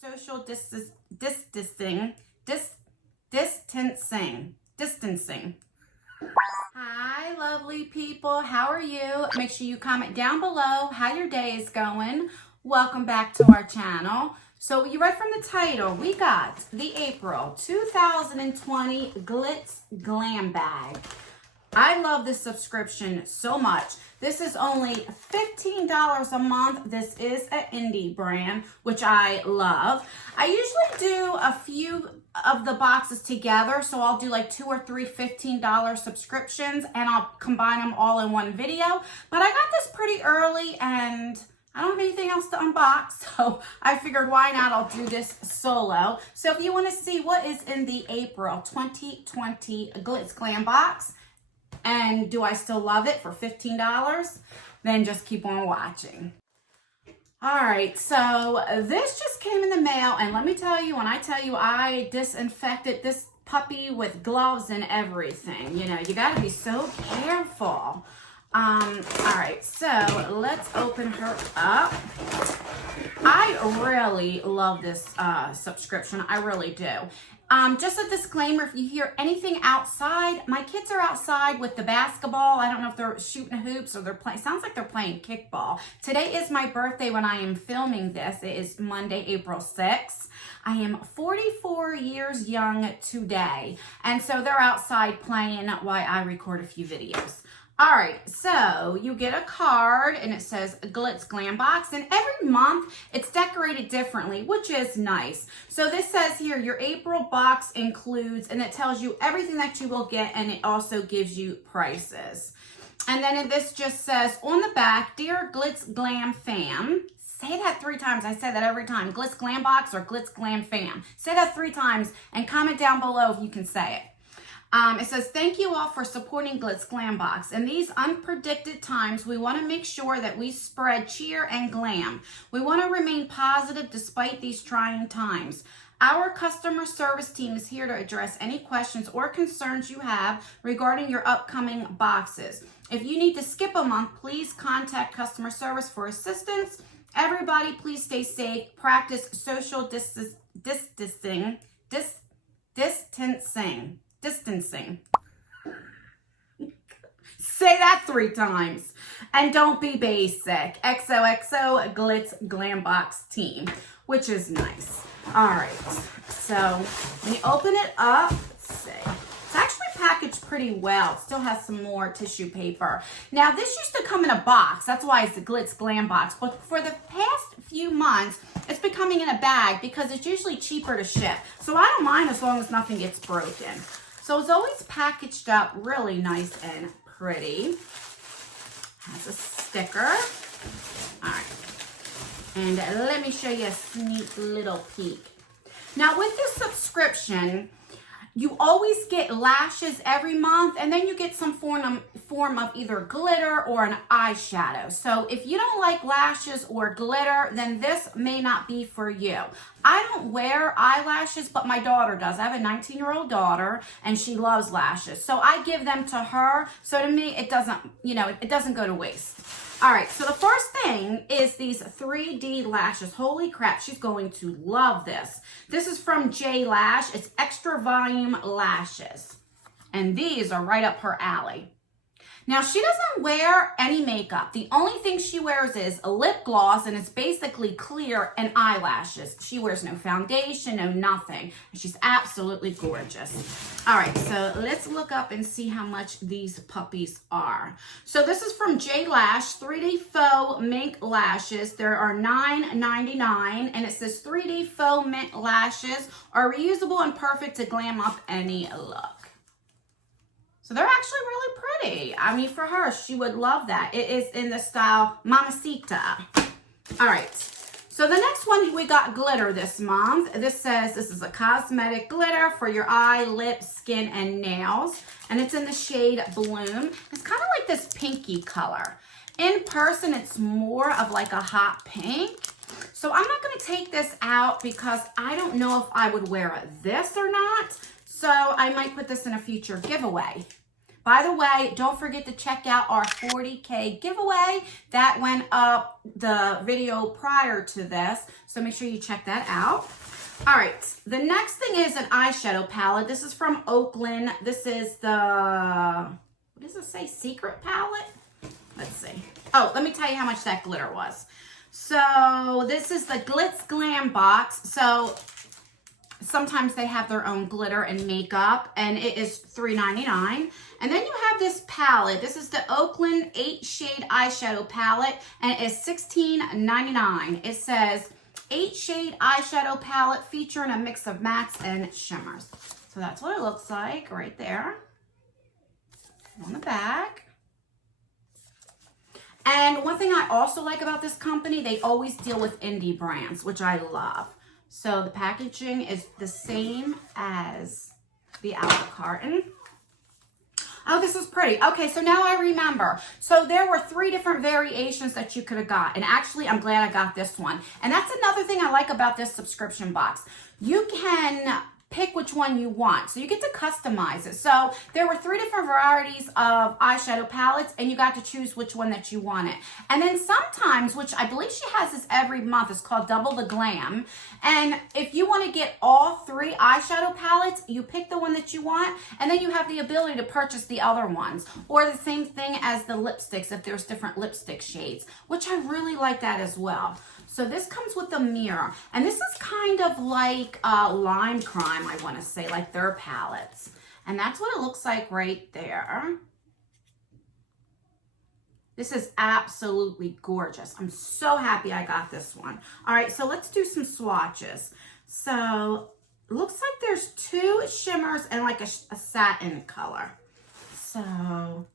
social distancing. Hi, lovely people. How are you? Make sure you comment down below how your day is going. Welcome back to our channel. So you read from the title, we got the April 2020 Glitz Glam bag. I love this subscription so much. This is only $15 a month. This is an indie brand, which I love. I usually do a few of the boxes together, so I'll do like 2 or 3 $15 subscriptions and I'll combine them all in one video. But I got this pretty early and I don't have anything else to unbox, so I figured why not, I'll do this solo. So if you want to see what is in the April 2020 Glitz Glam box, and do I still love it for $15? Then just keep on watching. All right, so this just came in the mail, and let me tell you, when I tell you I disinfected this puppy with gloves and everything, you know, you gotta be so careful. All right, so let's open her up. I really love this subscription, I really do. Just a disclaimer, if you hear anything outside, my kids are outside with the basketball. I don't know if they're shooting hoops or they're playing, sounds like they're playing kickball. Today is my birthday when I am filming this. It is Monday, April 6th. I am 44 years young today. And so they're outside playing while I record a few videos. All right, so you get a card and it says Glitz Glambox, and every month it's decorated differently, which is nice. So this says here, your April box includes, and it tells you everything that you will get, and it also gives you prices. And then this just says on the back, Dear Glitz Glam Fam, say that 3 times. I say that every time. Glitz Glambox or Glitz Glam Fam. Say that 3 times and comment down below if you can say it. It says, thank you all for supporting Glitz Glambox. In these unpredicted times, we want to make sure that we spread cheer and glam. We want to remain positive despite these trying times. Our customer service team is here to address any questions or concerns you have regarding your upcoming boxes. If you need to skip a month, please contact customer service for assistance. Everybody, please stay safe. Practice social distancing. Say that 3 times. And don't be basic. XOXO Glitz Glambox team, which is nice. All right, so when you open it up, let's see. It's actually packaged pretty well. It still has some more tissue paper. Now, this used to come in a box. That's why it's the Glitz Glam box. But for the past few months, it's been coming in a bag because it's usually cheaper to ship. So I don't mind as long as nothing gets broken. So it's always packaged up really nice and pretty. Has a sticker. All right. And let me show you a sneak little peek. Now, with this subscription, you always get lashes every month, and then you get some form of either glitter or an eyeshadow. So if you don't like lashes or glitter, then this may not be for you. I don't wear eyelashes, but my daughter does. I have a 19-year-old daughter, and she loves lashes. So I give them to her. So to me, it doesn't, you know, it doesn't go to waste. All right, so the first thing is these 3D lashes. Holy crap, she's going to love this. This is from J Lash. It's extra volume lashes. And these are right up her alley. Now, she doesn't wear any makeup. The only thing she wears is a lip gloss, and it's basically clear, and eyelashes. She wears no foundation, no nothing. And she's absolutely gorgeous. All right, so let's look up and see how much these puppies are. So this is from J Lash, 3D Faux Mink Lashes. There are $9.99, and it says 3D Faux Mint Lashes are reusable and perfect to glam up any look. So they're actually really pretty. I mean, for her, she would love that. It is in the style Mamacita. All right. So the next one, we got glitter this month. This says this is a cosmetic glitter for your eye, lips, skin, and nails. And it's in the shade Bloom. It's kind of like this pinky color. In person, it's more of like a hot pink. So I'm not going to take this out because I don't know if I would wear this or not. So I might put this in a future giveaway. By the way, don't forget to check out our 40K giveaway. That went up the video prior to this, so make sure you check that out. All right, the next thing is an eyeshadow palette. This is from Oakland. This is the, what does it say, secret palette? Let's see. Oh, let me tell you how much that glitter was. So this is the GLITZ GLAM box. So sometimes they have their own glitter and makeup, and it is $3.99. And then you have this palette. This is the Oakland 8-shade eyeshadow palette, and it is $16.99. It says 8-shade eyeshadow palette featuring a mix of mattes and shimmers. So that's what it looks like right there on the back. And one thing I also like about this company, they always deal with indie brands, which I love. So the packaging is the same as the outer carton. Oh, this is pretty. Okay, so now I remember. So there were 3 different variations that you could have got. And actually, I'm glad I got this one. And that's another thing I like about this subscription box. You can pick which one you want. So you get to customize it. So there were 3 different varieties of eyeshadow palettes, and you got to choose which one that you wanted. And then sometimes, which I believe she has this every month, it's called Double the Glam. And if you want to get all 3 eyeshadow palettes, you pick the one that you want, and then you have the ability to purchase the other ones. Or the same thing as the lipsticks, if there's different lipstick shades, which I really like that as well. So this comes with a mirror, and this is kind of like Lime Crime, I want to say, like their palettes. And that's what it looks like right there. This is absolutely gorgeous. I'm so happy I got this one. All right, so let's do some swatches. So it looks like there's 2 shimmers and like a satin color. So, well,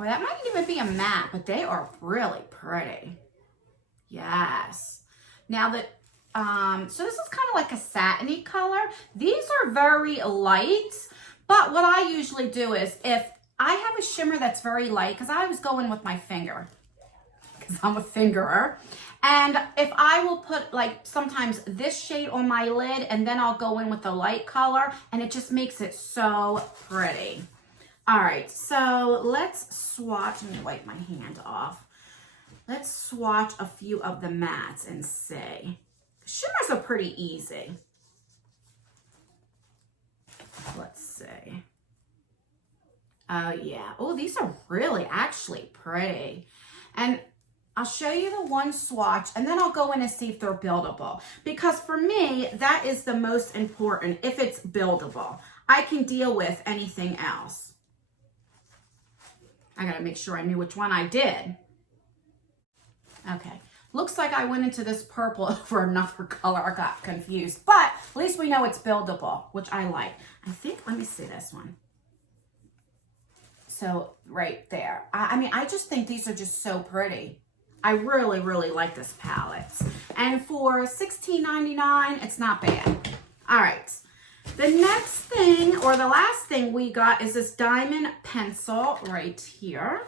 that might even be a matte, but they are really pretty. Yes. Now that, so this is kind of like a satiny color. These are very light, but what I usually do is if I have a shimmer that's very light, because I always go in with my finger, because I'm a fingerer. And if I will put like sometimes this shade on my lid, and then I'll go in with the light color, and it just makes it so pretty. All right, so let's swatch. Let me wipe my hand off. Let's swatch a few of the mattes and see. The shimmers are pretty easy. Let's see. Oh, yeah. Oh, these are really actually pretty. And I'll show you the one swatch, and then I'll go in and see if they're buildable. Because for me, that is the most important, if it's buildable. I can deal with anything else. I gotta make sure I knew which one I did. Okay, looks like I went into this purple over another color. I got confused, but at least we know it's buildable, which I like. I think, let me see this one. So right there. I mean, I just think these are just so pretty. I really, really like this palette. And for $16.99, it's not bad. All right. The next thing, or the last thing we got is this diamond pencil right here.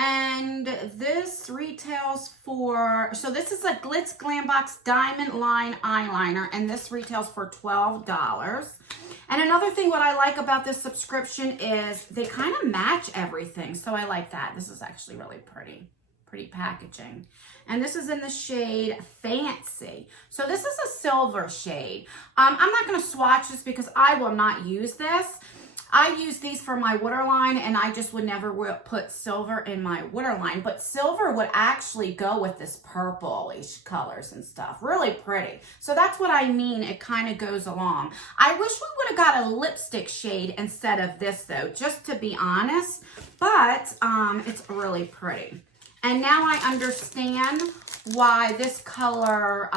And this retails for, so this is a GLITZ GLAMbox Diamond Line Eyeliner, and this retails for $12. And another thing what I like about this subscription is they kind of match everything, so I like that. This is actually really pretty packaging. And this is in the shade Fancy. So this is a silver shade. I'm not going to swatch this because I will not use this. I use these for my waterline, and I just would never put silver in my waterline, but silver would actually go with this purplish colors and stuff. Really pretty. So that's what I mean. It kind of goes along. I wish we would have got a lipstick shade instead of this though, just to be honest, but it's really pretty. And now I understand why this color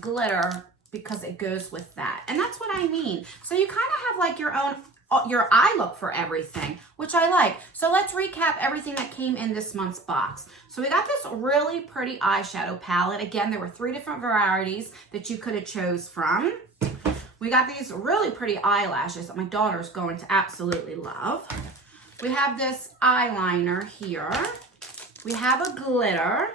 glitter, because it goes with that. And that's what I mean. So you kind of have like your eye look for everything, which I like. So let's recap everything that came in this month's box. So we got this really pretty eyeshadow palette. Again, there were 3 different varieties that you could have chose from. We got these really pretty eyelashes that my daughter's going to absolutely love. We have this eyeliner here. We have a glitter.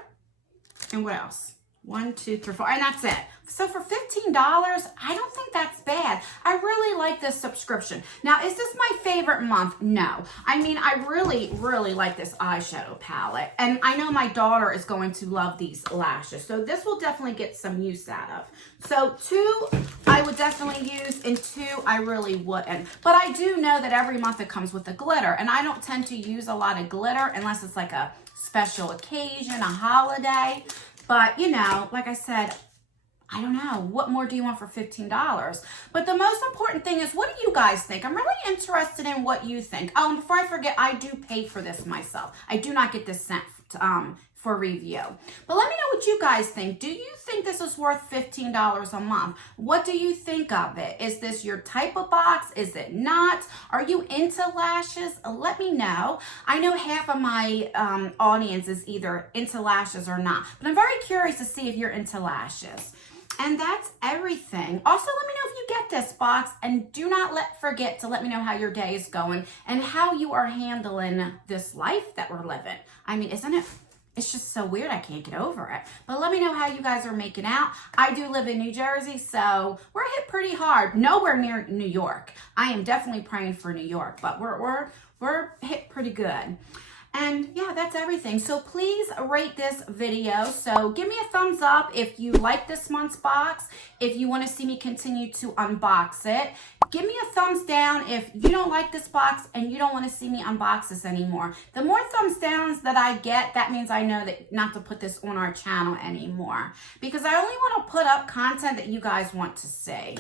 And what else? 1, 2, 3, 4, and that's it. So for $15, I don't think that's bad. I really like this subscription. Now, is this my favorite month? No. I mean, I really, really like this eyeshadow palette. And I know my daughter is going to love these lashes. So this will definitely get some use out of. So 2, I would definitely use, and 2, I really wouldn't. But I do know that every month it comes with the glitter. And I don't tend to use a lot of glitter unless it's like a special occasion, a holiday. But, you know, like I said, I don't know. What more do you want for $15? But the most important thing is, what do you guys think? I'm really interested in what you think. Oh, and before I forget, I do pay for this myself. I do not get this sent for review. But let me know what you guys think. Do you think this is worth $15 a month? What do you think of it? Is this your type of box? Is it not? Are you into lashes? Let me know. I know half of my audience is either into lashes or not, but I'm very curious to see if you're into lashes. And that's everything. Also, let me know if you get this box, and do not forget to let me know how your day is going and how you are handling this life that we're living. I mean, isn't it? It's just so weird. I can't get over it. But let me know how you guys are making out. I do live in New Jersey, so we're hit pretty hard. Nowhere near New York. I am definitely praying for New York, but we're hit pretty good. And yeah, that's everything. So please rate this video. So give me a thumbs up if you like this month's box. If you want to see me continue to unbox it. Give me a thumbs down if you don't like this box and you don't want to see me unbox this anymore. The more thumbs downs that I get, that means I know that not to put this on our channel anymore. Because I only want to put up content that you guys want to see.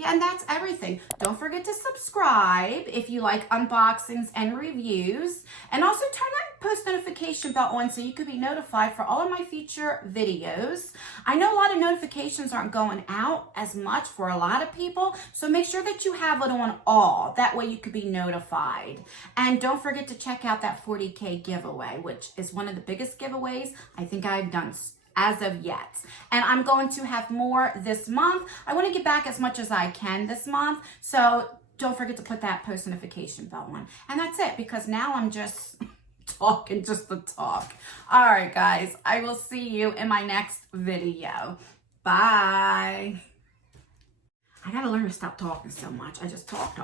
Yeah, and that's everything. Don't forget to subscribe if you like unboxings and reviews. And also turn that post notification bell on so you can be notified for all of my future videos. I know a lot of notifications aren't going out as much for a lot of people, so make sure that you have it on all. That way you could be notified. And don't forget to check out that 40K giveaway, which is one of the biggest giveaways I think I've done as of yet. And I'm going to have more this month. I want to get back as much as I can this month. So don't forget to put that post notification bell on. And that's it, because now I'm just talking just the talk. All right, guys, I will see you in my next video. Bye. I got to learn to stop talking so much. I just talk.